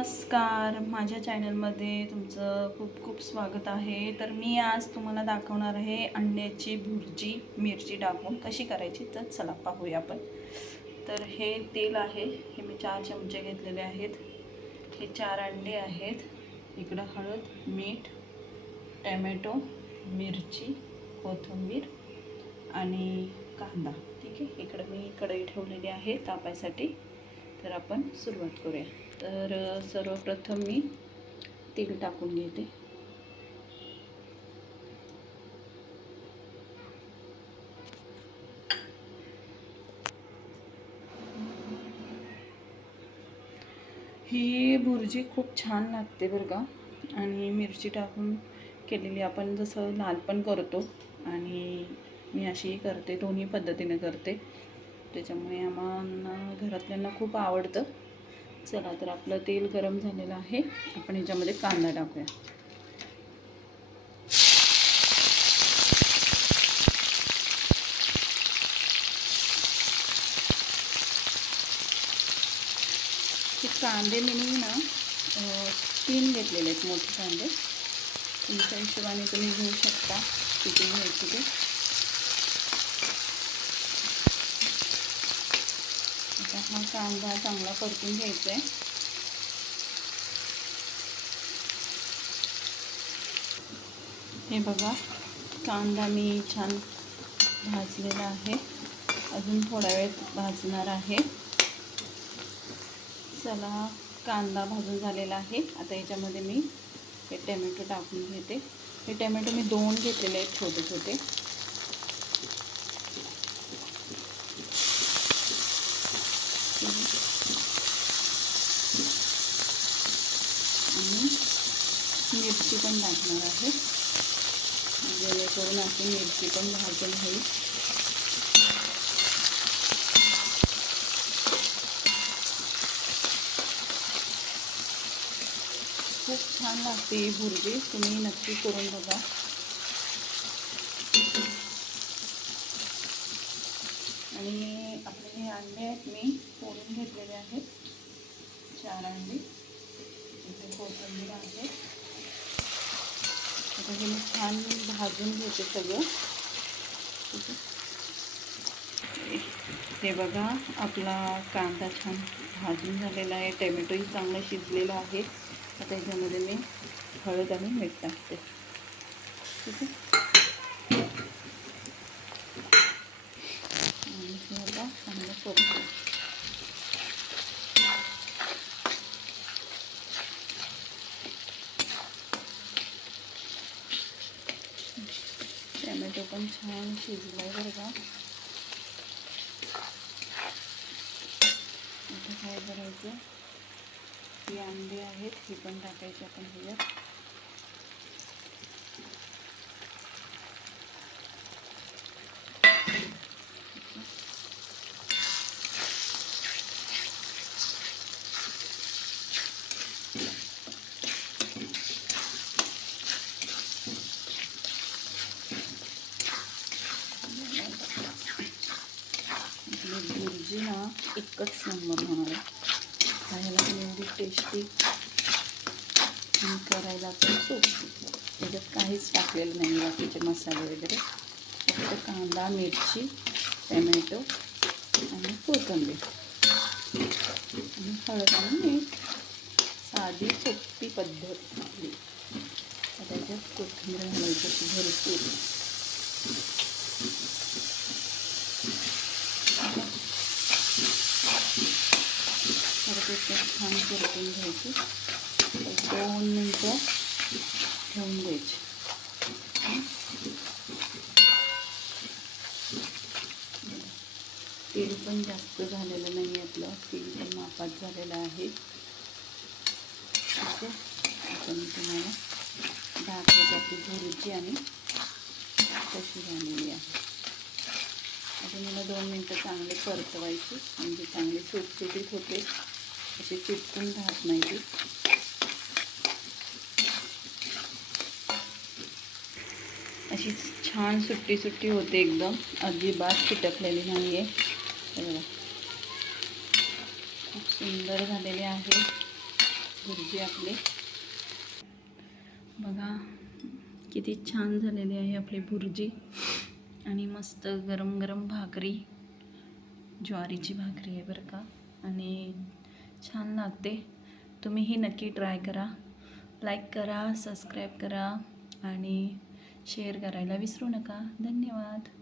नमस्कार. माझ्या चॅनलमध्ये तुमचं खूप खूप स्वागत आहे. तर मी आज तुम्हाला दाखवणार आहे अंड्याची भुर्जी मिरची टाकून कशी करायची तर चला पाहूया आपण. तर हे तेल आहे. हे मी चार चमचे घेतलेले आहेत. हे चार अंडे आहेत. इकडं हळद मीठ टॅमॅटो मिरची कोथिंबीर आणि कांदा. ठीक आहे? इकडं मी कढई ठेवलेली आहे तापायसाठी. तर आपण सुरुवात करूया. तर सर्वप्रथम मी तेल टाकून घेते. ही भुर्जी खूप छान लागते बरं का. आणि मिरची टाकून केलेली आपण जसं लाल पण करतो आणि मी अशीही करते दोन्ही पद्धतीने करते. त्याच्यामुळे आम्हाला घरातल्यांना खूप आवडतं. चला तर आपलं तेल गरम झालेलं आहे. आपण ह्याच्यामध्ये कांदा टाकूया. कांदे मी ना तीन घेतलेले आहेत मोठे कांदे. तुमच्या हिशोबाने तुम्ही घेऊ शकता किती घ्यायचे ते आता हा कांदा चांगला परतून घ्यायचा आहे हे बघा कांदा मी छान भाजलेला आहे. अजून थोडा वेळ भाजणार आहे. चला कांदा भाजून झालेला आहे. आता याच्यामध्ये मी हे टॅमॅटो टाकून घेते. हे टॅमॅटो मी दोन घेतलेले आहेत छोटे छोटे आणि मिरची पण टाकणार आहे. जेणेकरून आपली मिरची छान लागते ही भुर्जी. तुम्ही नक्की आपले अंडे आहेत मी फोडून चार अंडे. इथे आहे. आता हे मी छान भाजून घेते सगळं. ठीक आहे. हे बघा आपला कांदा छान भाजून झालेला आहे. टॅमॅटोही चांगला शिजलेला आहे. आता याच्यामध्ये मी हळद आणि मीठ टाकते. ठीक आहे? आणि आता चांगलं परतू टोमॅटो पण छान शिजला आहे बरं का. आता काय करायचं? हे अंडी आहेत हे पण टाकायचे आपण ह्याच्यात आपली भुर्जी ना एकच नंबर होणार आहे खायला पण एवढी टेस्टी करायला पण सोपी त्याच्यात काहीच टाकलेलं नाही बाकीचे मसाले वगैरे. फक्त कांदा मिरची टॅमॅटो आणि कोथिंबीर. आणि हळद आणि मीठ. साधी सोपी पद्धत. आपली त्याच्यात कोथिंबीर घालायची भरपूर. परत छान परतून घ्यायची. दोन मिनटं ठेवून द्यायची. तेल पण जास्त झालेलं नाही आपलं. तेल पण मापात झालेलं आहे. ठीक आहे. आता मी तुम्हाला दाखवत भरूची आणि कशी झालेली आहे. आता मला दोन मिनटं चांगले परतवायची. म्हणजे चांगले सुटसुटीत होते. अशी चिटकून राहत नाही ती अशी छान सुट्टी सुट्टी होते एकदम. अजिबात चिटकलेली नाही आहे खूप सुंदर झालेले आहे भुर्जी आपली. बघा किती छान झालेली आहे आपली भुर्जी आणि मस्त गरम गरम भाकरी. ज्वारीची भाकरी आहे बरं का. आणि छान लागते. तुम्हीही नक्की ट्राय करा. लाईक करा सबस्क्राईब करा आणि शेअर करायला विसरू नका. धन्यवाद.